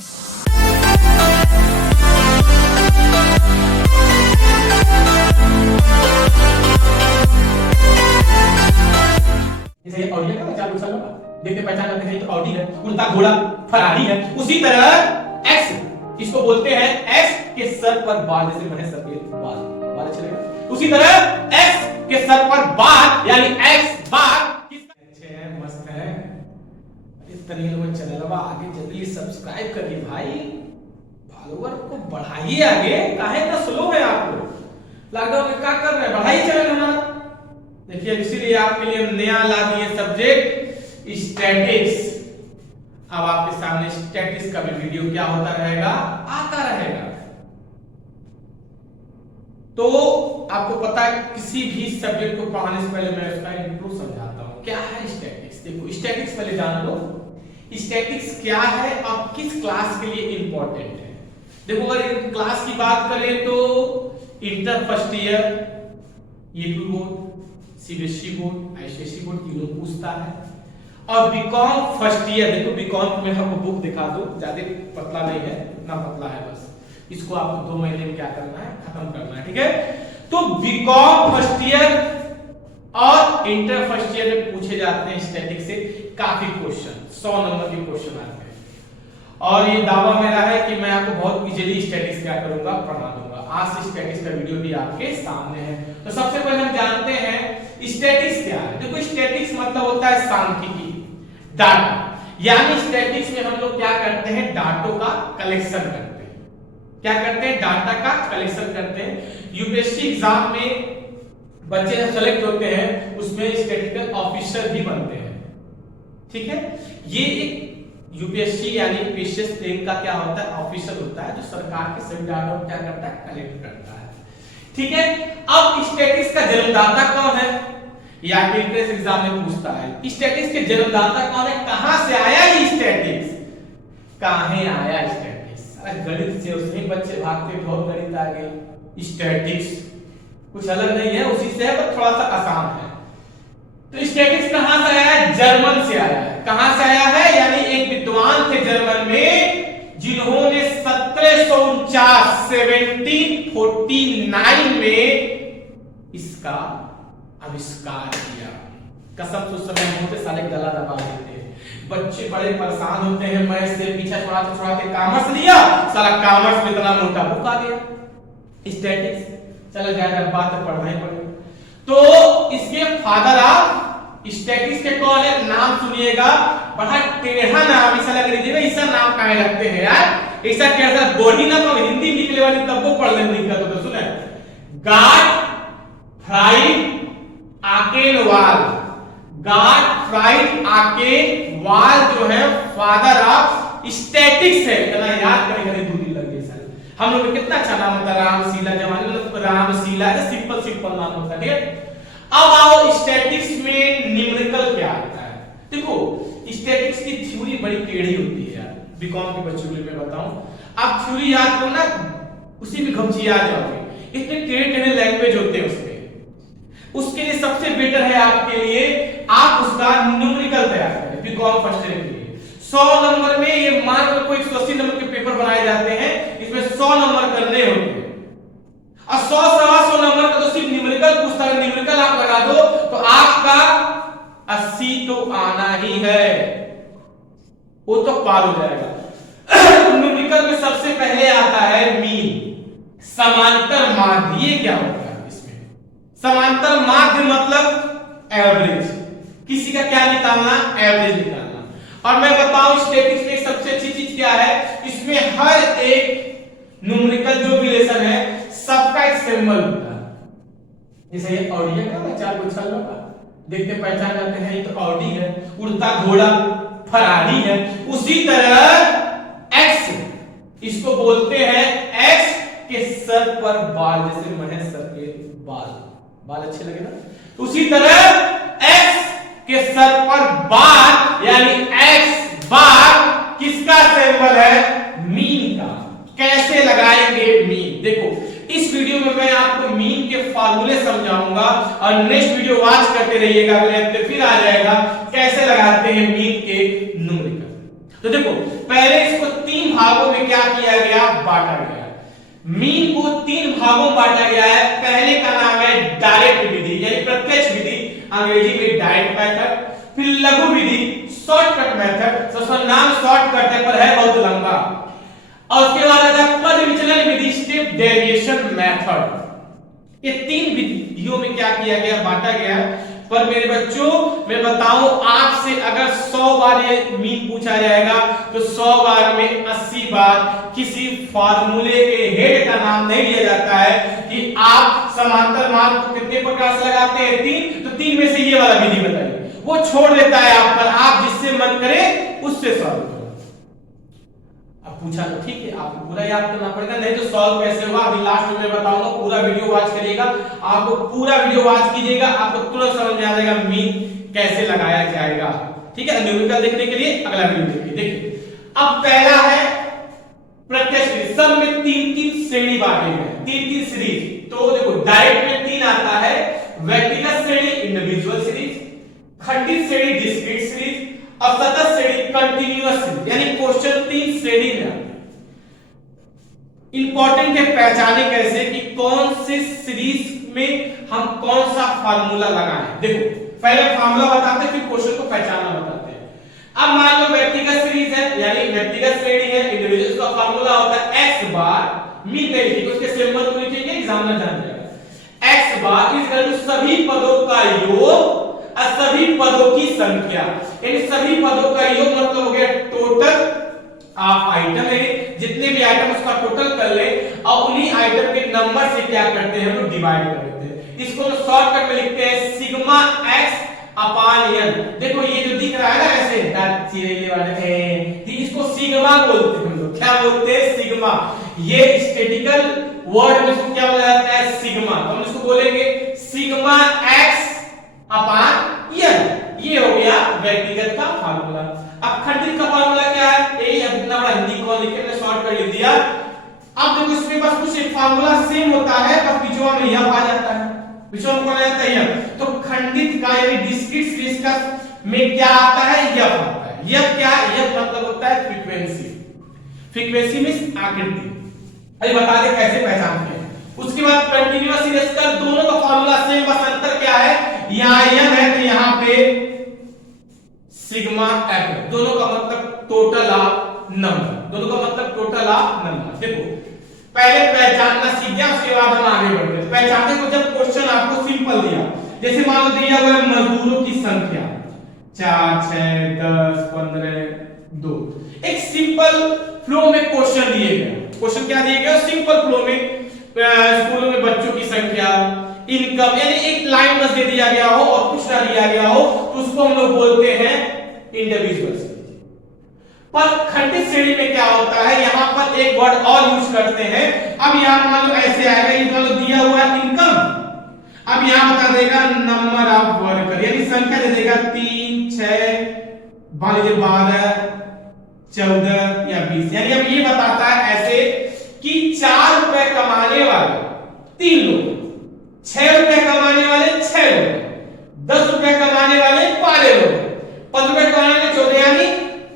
जैसे ऑडी है ना, चार साल का देखते पहचान करते हैं, तो ऑडी है, उड़ता घोड़ा फरारी है। उसी तरह एक्स, इसको बोलते हैं एक्स के सर पर बाल, जैसे मैंने सफेद बाल, बाल चलेगा। उसी तरह एक्स के सर पर बाल यानी एक्स बाल किसका अच्छे हैं, मस्त है। इतने लोग चैनल में आगे जल्दी सब्सक्राइब करिए भाई, फॉलोअर को बढ़ाइए आगे। काहे इतना स्लो है आप लोग, लॉकडाउन में क्या कर रहे हैं, बढ़ाइए चैनल हमारा। देखिए इसीलिए आपके लिए नया ला दिए सब्जेक्ट स्टैटिक्स। अब आपके सामने स्टैटिक्स का भी वीडियो क्या होता रहेगा, आता रहेगा। तो आपको पता है किसी भी सब्जेक्ट को पढ़ाने से पहले मैं इसका इंट्रो समझाता हूं। क्या है स्टैटिक्स? देखो स्टैटिक्स पहले जान लो, स्टैटिक्स क्या है और किस क्लास के लिए इंपॉर्टेंट है। देखो अगर क्लास की बात करें तो inter first year, UP board, CBSE board, ICSE board तीनों पूछता है। और बीकॉम फर्स्ट ईयर, देखो बीकॉम में आपको बुक दिखा दो, ज्यादा पतला नहीं है, इतना पतला है बस। इसको आपको 2 महीने में क्या करना है, खत्म करना है, ठीक है। तो बीकॉम फर्स्ट ईयर और इंटर फर्स्ट ईयर में पूछे जाते हैं स्टैटिक्स से काफी क्वेश्चन, 100 नंबर के क्वेश्चन आते हैं। और ये दावा मेरा है कि मैं आपको बहुत इजीली स्टैटिक्स क्या करूंगा, पढ़ा दूंगा। आज से स्टैटिक्स का वीडियो भी आपके सामने है। तो सबसे पहले हम जानते हैं स्टैटिक्स क्या है। देखो स्टैटिक्स मतलब होता है सांख्यिकी, डाटा, यानी स्टैटिक्स में हम लोग क्या करते हैं, डाटों का कलेक्शन करते हैं। क्या करते हैं, डाटा का कलेक्शन करते हैं। यूपीएससी एग्जाम में बच्चे सेलेक्ट होते हैं, उसमें स्टैटिस्टिकल ऑफिसर भी बनते हैं, ठीक है। ये एक यूपीएससी यानी पीसीएस ट्रेन का क्या होता है, ऑफिसर होता है जो सरकार के सभी डाटा को क्या करता है, कलेक्ट करता है, ठीक है। अब स्टैटिस्टिक्स का जन्मदाता कौन है, या एंट्रेंस एग्जाम में पूछता है स्टैटिस्टिक्स के जन्मदाता कौन है, कहां से आया ये स्टैटिस्टिक्स, कहां आया स्टैटिस्टिक्स। अरे गणित से उसमें बच्चे भागते, बहुत गणित आ गई, स्टैटिस्टिक्स कुछ अलग नहीं है, उसी से है पर थोड़ा सा आसान है। तो स्टैटिस्टिक्स कहां से आया है, जर्मन से आया है। कहां से आया है, यानी एक विद्वान थे जर्मन में जिन्होंने 1749 में इसका आविष्कार किया। कसम से उस समय होते साले गला दबा देते हैं, बच्चे बड़े परेशान होते हैं, मैं से पीछा छुड़ाते छुड़ाते कॉमर्स लिया, साला कॉमर्स में इतना मोटा बुक आ गया स्टैटिक्स, चलो जाएगा बात तो पढ़ना ही पड़ेगा। तो इसके फादर ऑफ स्टैटिस्टिक्स के कौन है, नाम सुनिएगा, बड़ा टेढ़ा नाम ऐसा लग रही है, ऐसा नाम काहे लगते हैं यार, ऐसा कैसा बोली ना, तो हिंदी निकले वाली तब वो पढ़ लेने दिक्कत होता। सुने, गॉटफ्राइड आकेनवाल, गॉटफ्राइड आकेनवाल जो है फादर ऑफ स्टैटिस्टिक्स है। इतना याद करने दूरी लग गई सर, हम लोग कितना अच्छा नाम होता है, रामशीला, जमाने में रामशीला है, सिंपल सिंपल नाम होता है, ठीक है। अब आओ स्टैटिस्टिक्स में न्यूमेरिकल क्या आता है। देखो स्टैटिस्टिक्स की थ्योरी बड़ी टेढ़ी होती है यार, बीकॉम के बच्चों के लिए मैं बताऊं, आप थ्योरी याद करो ना, उसी में घमचिया जाओगे, इतने टेढ़े टेढ़े लैंग्वेज होते हैं उसमें। उसके लिए सबसे बेटर है आपके लिए आप उसका न्यूमेरिकल तैयार करें बीकॉम फर्स्ट ईयर के लिए। 100 नंबर में ये मान लो कोई 180 नंबर के पेपर बनाए जाते हैं, इसमें 100 नंबर करने होते हैं और 100-125 नंबर का तो सिर्फ न्यूमेरिकल पूछता है। न्यूमेरिकल आप लगा दो तो आपका 80 तो आना ही है, वो तो पार हो जाएगा। न्यूमेरिकल में सबसे पहले आता है मीन, समांतर माध्य। ये क्या होता है इसमें, समांतर माध्य मतलब एवरेज, किसी का क्या निकालना, एवरेज निकालना। और मैं बताऊं स्टैटिस्टिक्स में सबसे अच्छी चीज क्या है, इसमें हर एक न्यूमेरिकल जो रिलेशन है सबका एक सिंबल होता है। जैसे ये ऑडी है ना, चार को चल रहा देखते पहचान करते हैं, ये तो ऑडी है, उड़ता घोड़ा फरारी है। उसी तरह एक्स, इसको बोलते हैं एक्स के सर पर बाल, जैसे महेश सर के बाल, बाल अच्छे लगे ना। उसी तरह एक्स के सर पर बाल यानी एक्स बार किसका सिंबल है, मीन का। कैसे लगाएंगे मीन, देखो इस वीडियो में मैं आपको मीन के फार्मूले समझाऊंगा और नेक्स्ट वीडियो वॉच करते रहिएगा, अगले हफ्ते फिर आ जाएगा कैसे लगाते हैं मीन के न्यूमेरिकल। तो देखो पहले इसको 3 भागों बांटा गया है। मीन को 3 भागों में बांटा गया है। पहले का नाम है डायरेक्ट विधि यानी प्रत्यक्ष विधि, अंग्रेजी में डायरेक्ट मेथड। फिर लघु विधि शॉर्टकट मेथड, उसका नाम शॉर्टकट है पर है बहुत लंबा। और उसके बाद आता है पद विचलन विधि स्टेप डेविएशन मेथड। ये 3 विधियों में क्या किया गया, बांटा गया। पर मेरे बच्चों मैं बताऊं आपसे अगर 100 बार ये मीन पूछा जाएगा तो 100 बार में 80 बार किसी फार्मूले के हेड का नाम नहीं लिया जाता है कि आप समांतर मार्ग को कितने प्रकार से लगाते हैं, 3, तो 3 में से ये वाला विधि बताइए। वो छोड़ देता है आप पर, आप जिससे मन करे उससे सॉल्व करो। अब पूछा तो ठीक है, आपको पूरा याद करना पड़ेगा, नहीं तो सॉल्व कैसे होगा अभी लास्ट में बताऊंगा। पूरा वीडियो वॉच करिएगा, आपको पूरा वीडियो वॉच कीजिएगा, आपको तुरंत समझ में आ जाएगा मीन कैसे लगाया जाएगा। ठीक है, न्यूमेरिकल देखने के लिए अगला वीडियो देखिए। देखिए अब पहला है प्रत्यक्ष विधि, सब में 3-3 श्रेणी बांटे गए, 3-3 सीरीज। तो देखो डायरेक्ट में 3 आता है, व्यक्तिगत श्रेणी इंडिविजुअल सीरीज, खंडित श्रेणी डिस्क्रीट सीरीज और सतत श्रेणी कंटीन्यूअस सीरीज, यानी क्वेश्चन 3 श्रेणी में आते हैं। इंपॉर्टेंट है पहचाने कैसे कि कौन से सीरीज में हम कौन सा फार्मूला लगाएं। देखो पहले फार्मूला बताते हैं फिर क्वेश्चन को पहचानना बताते हैं। अब मान लो व्यक्तिगत सीरीज है यानी व्यक्तिगत श्रेणी है, इंडिविजुअल का फार्मूला होता है x बार मीन नहीं लिखेंगे, उसके सिंबल को लिखेंगे, एग्जामिनर जान जाएगा। x bar is equal to सभी पदों का योग और सभी पदों की संख्या, यानी सभी पदों का योग मतलब हो गया टोटल आप आइटम है, जितने भी आइटम उसका टोटल कर ले और उन्हीं आइटम के नंबर से क्या करते हैं हम लोग डिवाइड कर देते हैं। इसको हम शॉर्टकट में लिखते हैं सिग्मा x अपान n। देखो ये जो दिख रहा है ना ऐसे दांत चिरेले वाला है, इसको सिग्मा बोलते हैं हम लोग। क्या बोलते हैं? सिग्मा। ये स्टैटिकल वर्ड में इसको क्या बोला जाता है? सिग्मा। तो हम इसको बोलेंगे सिग्मा x अपान n। ये हो गया व्यक्तिगत का फार्मूला। अब खंडित का फार्मूला क्या है? यही अब इतना बड़ा हिंदी कॉल लिख के मैंने शॉर्ट कर लिख दिया। अब देखो इसमें बस कुछ एक फार्मूला सेम होता है, बस पिछवा में यह आ जाता है, पिछवा में कौन आ जाता है? यह। तो खंडित का यानी डिस्क्रीट सीरीज का में क्या आता है? यह आता है। यह क्या? यह मतलब होता है फ्रीक्वेंसी। फ्रीक्वेंसी मींस आकृति। अभी बता दे कैसे पहचानते हैं। उसके बाद कंटीन्यूअस सीरीज का दोनों का फार्मूला सेम, बस अंतर क्या है? यहां n है तो यहां पे सिग्मा f, दोनों का मतलब टोटल ऑफ नंबर, दोनों का मतलब टोटल ऑफ नंबर। देखो पहले पहचानना सीख गया, उसके बाद हम आगे बढ़ते हैं। पहचानने को जब क्वेश्चन आपको सिंपल दिया, जैसे मान लो दिया हुआ है मजदूरों की संख्या 4 6 10 15 2, एक सिंपल फ्लो में क्वेश्चन दिए गए। क्वेश्चन क्या दिए गए? सिंपल फ्लो में स्कूलों में बच्चों की संख्या, इनकम, यानी एक लाइन बस दे दिया गया हो और कुछ ना दिया गया हो तो उसको हम लोग बोलते हैं इंडिविजुअल सीरीज। पर खंडित श्रेणी में क्या होता है? यहां पर एक वर्ड और यूज करते हैं। अब यहां मान लो ऐसे आएगा, ये मान लो दिया हुआ है इनकम, अब यहां बता देगा नंबर ऑफ वर्कर, यानी संख्या दे देगा 3 6 12 14 या 20, यानी अब ये बताता है ऐसे कि 4 रुपए कमाने वाले 3 लोग, 6 रुपए कमाने वाले 6 लोग, 10 रुपए कमाने वाले 12 लोग, 15 रुपए कमाने वाले 14, यानी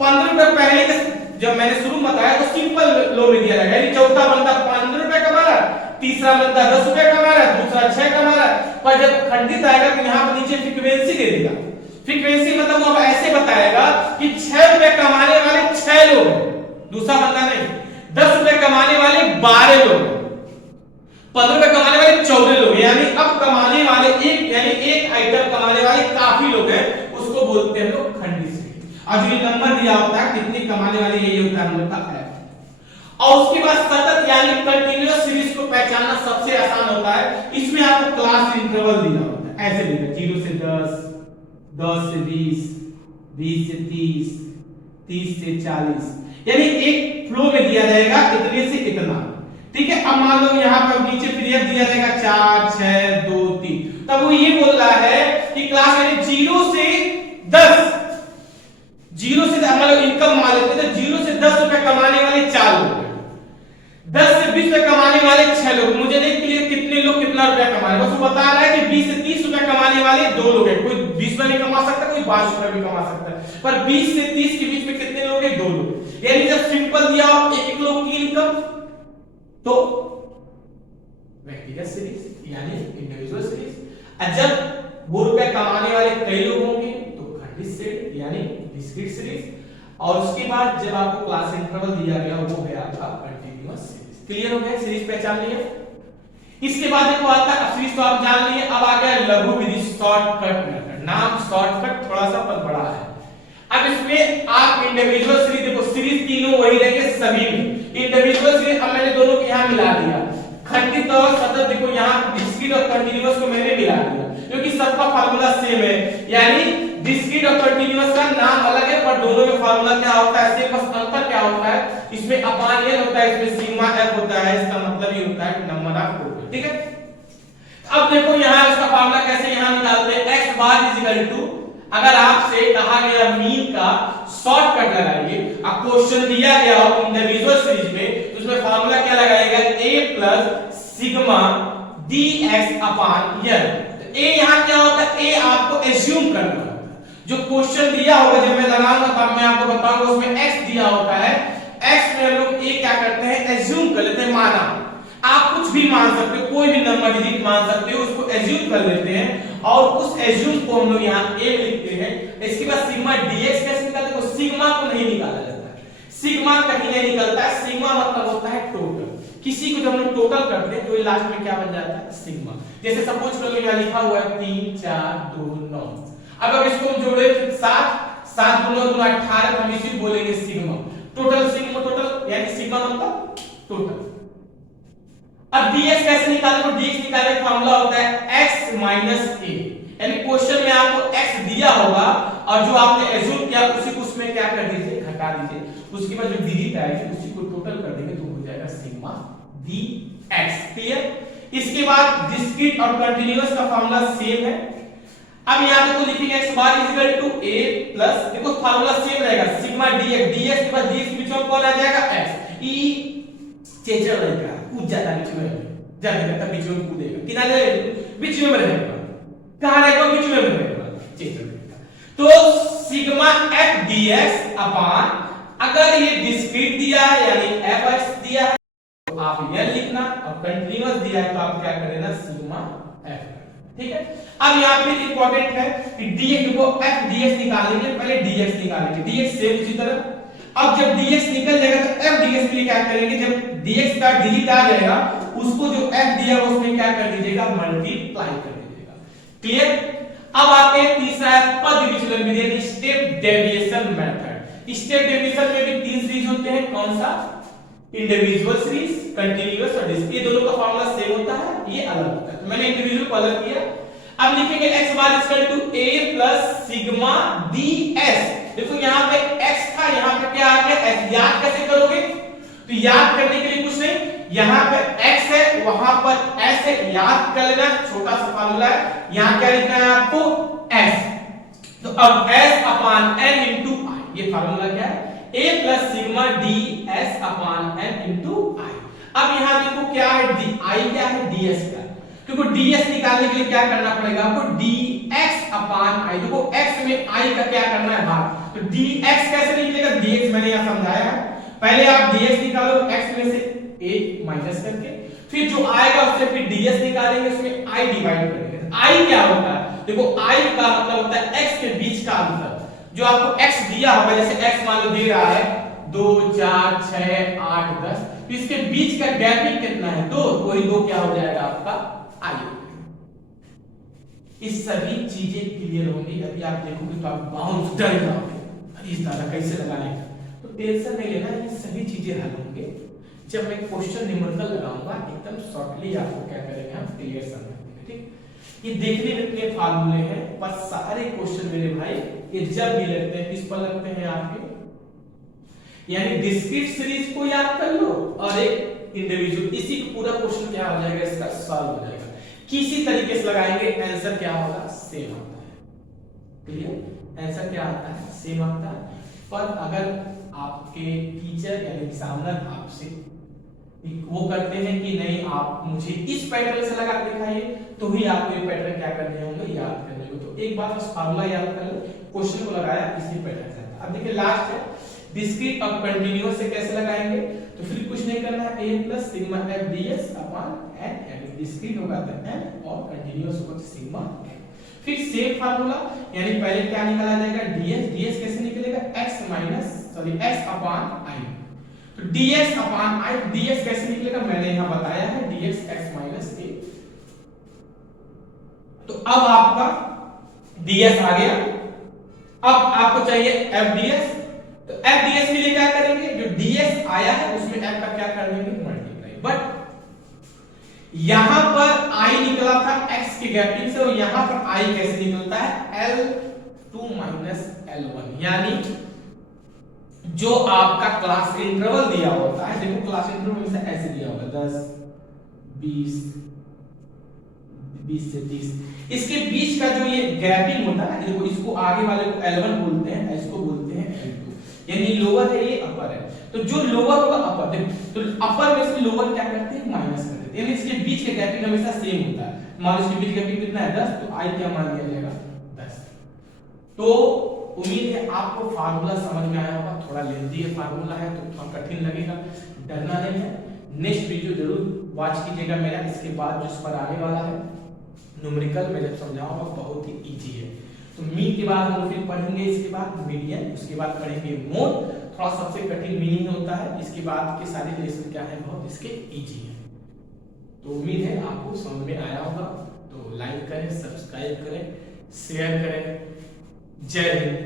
15 रुपए पहले के जब मैंने शुरू में बताया तो सिंपल लो में दिया जाएगा, यानी चौथा बंदा 15 रुपए कमा रहा, तीसरा बंदा 10 रुपए कमा रहा, दूसरा 6 कमा रहा। पर जब खंडित आएगा तो यहां पर नीचे फ्रीक्वेंसी दे देगा। फ्रीक्वेंसी मतलब वो ऐसे बताएगा कि 6 रुपए कमाने वाले 6 लोग, दूसरा बंदा नहीं, 10 रुपए कमाने वाले 12 लोग, 15 रुपए कमाने वाले 14 लोग, यानी अब कमाने वाले एक, यानी एक आइटम कमाने वाले काफी लोग हैं, उसको बोलते हैं लोग खंडित श्रेणी। और जो नंबर दिया होता है कितने कमाने वाले, यही होता है हम लोग का f। और उसके बाद सतत यानी कंटीन्यूअस सीरीज को पहचानना सबसे आसान होता है। इसमें आपको क्लास इंटरवल दिया होता है, ऐसे दिया 0 से 10, 10 से 20, 20 से 30, 30 से 40, यानी एक फ्लो में दिया जाएगा इतने से इतना। ठीक है, अब मान लो यहां पर नीचे पीरियड दिया जाएगा 4 6 2 3, तब वो ये बोल रहा है कि क्लास यानी 0 से 10, 0 से मतलब इनकम मान लेते हैं तो 0 से 10 रुपए कमाने वाले 4 लोग, 10 से 20 रुपए कमाने वाले 6 लोग। मुझे नहीं क्लियर कितने लोग कितना रुपया कमा रहे हैं, बस वो बता रहा है कि 20 से 30 रुपए कमाने वाले 2 लोग हैं। कोई 20 रुपए भी कमा सकता है, कोई 22 रुपए भी कमा सकता है, पर 20 से 30 के बीच में कितने लोग हैं? 2 लोग। यानी जब सिंपल दिया हो एक लोग की इनकम तो व्यक्तिगत सीरीज यानी इंडिविजुअल सीरीज। जब वो रुपए कमाने वाले कई लोग होंगे तो खंडित सीरीज यानी डिस्क्रीट सीरीज। और उसके बाद जब आपको क्लास इंटरवल दिया गया वो है आपका कंटीन्यूअस सीरीज। क्लियर हो गया? सीरीज पहचान लिया। इसके बाद देखो आता है, अब सीरीज तो आप जान लिए, अब आ गया लघु विधि शॉर्टकट मेथड। नाम शॉर्टकट थोड़ा सा पर बड़ा है। अब इसमें आप इंडिविजुअल सीरीज देखो, सीरीज तीनों वही रहेंगे सभी में। इंडिविजुअल सीरीज अब मैंने दोनों को यहां मिला दिया, खंडित और सतत देखो यहां डिस्क्रीट और कंटीन्यूअस को मैंने मिला दिया क्योंकि सबका फार्मूला सेम है। यानी डिस्क्रीट और कंटीन्यूअस का नाम अलग है पर दोनों में फार्मूला क्या होता है सेम, बस अंतर क्या होता है, इसमें अपान एन होता है, इसमें सिग्मा एफ होता है। इसका मतलब ये होता है नंबर ऑफ प्रोटॉन। ठीक है, अब देखो यहां उसका फार्मूला कैसे यहां निकालते हैं, x bar is equal to, अगर आपसे कहा गया मीन का शॉर्टकट लगाइए, अब क्वेश्चन दिया गया हो इंडिविजुअल सीरीज में तो उसमें फार्मूला क्या लगाएगा, a plus sigma dx upon n। तो a यहां क्या होता है, a आपको एज्यूम करना होता है। जो क्वेश्चन दिया होगा जब मैं लगाऊंगा तब मैं आपको बताऊंगा उसमें x दिया होता है, x में हम लोग a क्या करते हैं एज्यूम कर लेते हैं, माना। आप कुछ भी मान सकते हो, कोई भी नंबर डिजिट मान सकते हो, उसको एज्यूम कर लेते हैं और उस एज्यूम को हम लोग यहाँ a लिखते हैं। इसके बाद सिग्मा dx कैसे निकालते हैं, सिग्मा को नहीं निकाला जाता है, सिग्मा कहीं नहीं निकलता है। सिग्मा मतलब होता है टोटल, किसी को जब हम लोग टोटल करते हैं तो ये लास्ट में क्या बन जाता है, सिग्मा। जैसे सपोज कर लो यहाँ लिखा हुआ है 3 4 2 9, अब इसको हम जोड़े 7 7 2 9 18, हम इसी बोलेंगे सिग्मा। टोटल सिग्मा, टोटल यानी सिग्मा मतलब टोटल। अब dx कैसे निकालें, तो dx निकालने का फार्मूला होता है x माइनस a, यानी क्वेश्चन में आपको x दिया होगा और जो आपने एज्यूम किया उसी को उसमें क्या कर दीजिए, घटा दीजिए। उसके बाद जो डिजिट आएगी उसी को टोटल कर देंगे तो हो जाएगा सिग्मा dx। क्लियर? इसके बाद डिस्क्रीट और कंटीन्यूअस का फार्मूला सेम है। अब यहां पे तो लिखेंगे x bar is equal to a plus, देखो फार्मूला सेम रहेगा, सिग्मा dx, dx के बाद dx के बीच में कौन आ जाएगा, x। e चेंजर रहेगा, कूद जाता है बीच में, जाने का बीच में कूदेगा, किनारे बीच में रहेगा, कहां रहेगा, बीच में रहेगा, चेंजर रहेगा। तो सिग्मा f dx अपान, अगर ये डिस्क्रीट दिया है यानी fx दिया है तो आप ये लिखना, और कंटीन्यूअस दिया है तो आप क्या करेंगे, सिग्मा f। ठीक है, अब यहां पे इंपॉर्टेंट है कि dx को f dx निकालेंगे, पहले dx निकालेंगे, dx सेम उसी तरह। अब जब dx निकल जाएगा तो f dx के लिए क्या करेंगे, जब dx का डिजिट आ जाएगा उसको जो f दिया है उसमें क्या कर दीजिएगा, मल्टीप्लाई कर दीजिएगा। क्लियर? अब आते हैं तीसरा है पद विचलन विधि यानी step deviation method. Step deviation में भी 3 सीरीज होते हैं, कौन सा, इंडिविजुअल सीरीज, कंटीन्यूअस और डिस्क्रीट। ये दोनों का फार्मूला सेम होता है, ये अलग होता है, तो मैंने इंडिविजुअल को अलग किया। अब लिखेंगे x bar equal to a plus sigma ds। देखो यहाँ पे x था, यहाँ पे क्या आ गया x, याद कैसे करोगे, तो याद करने के लिए कुछ नहीं, यहाँ पे x है वहां पर s है, याद कर लेना, छोटा सा फार्मूला है। यहाँ क्या लिखना है आपको, s। तो अब s upon n into i, ये फार्मूला क्या है, a plus sigma ds upon n into i। अब यहाँ देखो क्या है, i क्या है, ds का, क्योंकि ds निकालने के लिए क्या करना पड़ेगा आपको, dx अपान i। देखो x में i का क्या करना है, भाग, तो dx कैसे निकलेगा, dx मैंने यहाँ समझाया है, पहले आप dx निकालो x में से a माइनस करके, फिर जो आएगा उससे फिर ds निकालेंगे, उसमें i डिवाइड करेंगे। i क्या होता है, देखो i का मतलब होता है x के बीच का अंतर। जो आपको x दिया होगा, जैसे x मान लो दे रहा है 2 4 6 8 10, तो इसके बीच का गैपिंग कितना है, 2, कोई 2 क्या हो जाएगा आपका i। इस सभी चीजें क्लियर होंगी, यदि आप देखोगे तो आप बहुत डर जाओगे, इस तरह कैसे लगाने का, तो टेंशन नहीं लेना, ये सभी चीजें हल होंगे जब मैं क्वेश्चन न्यूमेरिकल लगाऊंगा, एकदम शॉर्टली आपको क्या करेंगे, हम क्लियर समझेंगे। ठीक, ये देखने में इतने फार्मूले हैं पर सारे क्वेश्चन मेरे भाई ये जब भी लगते हैं किस पर लगते हैं आपके, यानी डिस्क्रीट सीरीज को याद कर लो और एक इंडिविजुअल, इसी का पूरा क्वेश्चन क्या हो जाएगा, इसका सॉल्व हो जाएगा। किसी तरीके से लगाएंगे आंसर क्या होगा, सेम आता है। क्लियर, आंसर क्या आता है, सेम आता है। पर अगर आपके टीचर यानी एग्जामिनर आपसे वो करते हैं कि नहीं आप मुझे इस पैटर्न से लगा के दिखाइए, तो ही आपको ये पैटर्न क्या करने होंगे, याद करने होंगे। तो एक बार बस फार्मूला याद कर लो, क्वेश्चन को लगाया इसी पैटर्न से। अब देखिए लास्ट है डिस्क्रीट और कंटीन्यूअस से कैसे लगाएंगे, तो फिर कुछ नहीं करना है, a plus sigma f ds upon n f discrete होगा तो n और कंटीन्यूअस होगा तो सिग्मा f। फिर सेम फार्मूला यानी पहले क्या निकाला जाएगा ds, ds कैसे निकलेगा x अपॉन i। तो dx अपॉन i, dx कैसे निकलेगा मैंने यहां बताया है dx x माइनस a। तो अब आपका ds आ गया, अब आपको चाहिए f ds। तो f ds के लिए क्या करेंगे, जो ds आया है उसमें f का क्या कर देंगे मल्टीप्लाई। बट यहां पर i निकला था x के गैपिंग से और यहां पर i कैसे निकलता है L2 माइनस L1, यानी जो आपका क्लास इंटरवल दिया होता है, देखो क्लास इंटरवल में ऐसे दिया होगा 10 20 से 30, इसके बीच का जो ये गैपिंग होता है, देखो इसको आगे वाले को L1 बोलते हैं, इसको बोलते हैं L2, यानी लोअर है ये अपर है। तो जो लोअर होगा अपर, देखो तो अपर में से लोअर क्या करते हैं माइनस कर देते हैं, यानी इसके बीच के गैपिंग हमेशा सेम होता है। मान लो इसके बीच गैपिंग कितना है 10, तो i क्या मान लिया जाएगा 10। तो उम्मीद है आपको फार्मूला समझ में आया होगा, थोड़ा लेंथी है फार्मूला है तो थोड़ा कठिन लगेगा, डरना नहीं है। नेक्स्ट वीडियो जरूर वॉच कीजिएगा मेरा, इसके बाद जो इस पर आने वाला है न्यूमेरिकल मैं जब समझाऊंगा बहुत ही इजी है। तो मीन के बाद हम फिर पढ़ेंगे, इसके बाद मीडियन, उसके बाद पढ़ेंगे मोड, थोड़ा सबसे कठिन मीनिंग होता है, इसके बाद के सारे लेसन क्या है बहुत इसके इजी है। तो उम्मीद है आपको समझ में आया होगा, तो लाइक करें, सब्सक्राइब करें, शेयर करें। जय हिंद।